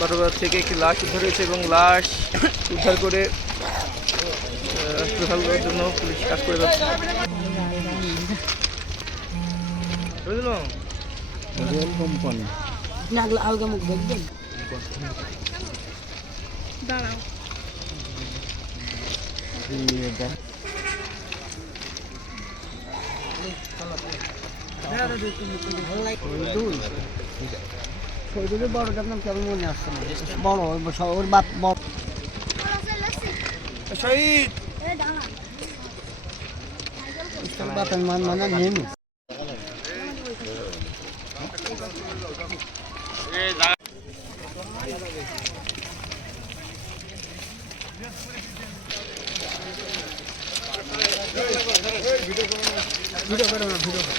বারোবার থেকে একটি লাশ উদ্ধার হয়েছে এবং লাশ উদ্ধার করে হাসপাতাল করার জন্য পুলিশ কাজ করে যাচ্ছে। কোম্পানি দাঁড়াও শহীদুলের বড়টার নাম কেমন মনে আসছে না, বড় ওর বাপ বড় শহীদ বাপের মান মানে নেই। ভিডিও করো না, ভিডিও করো।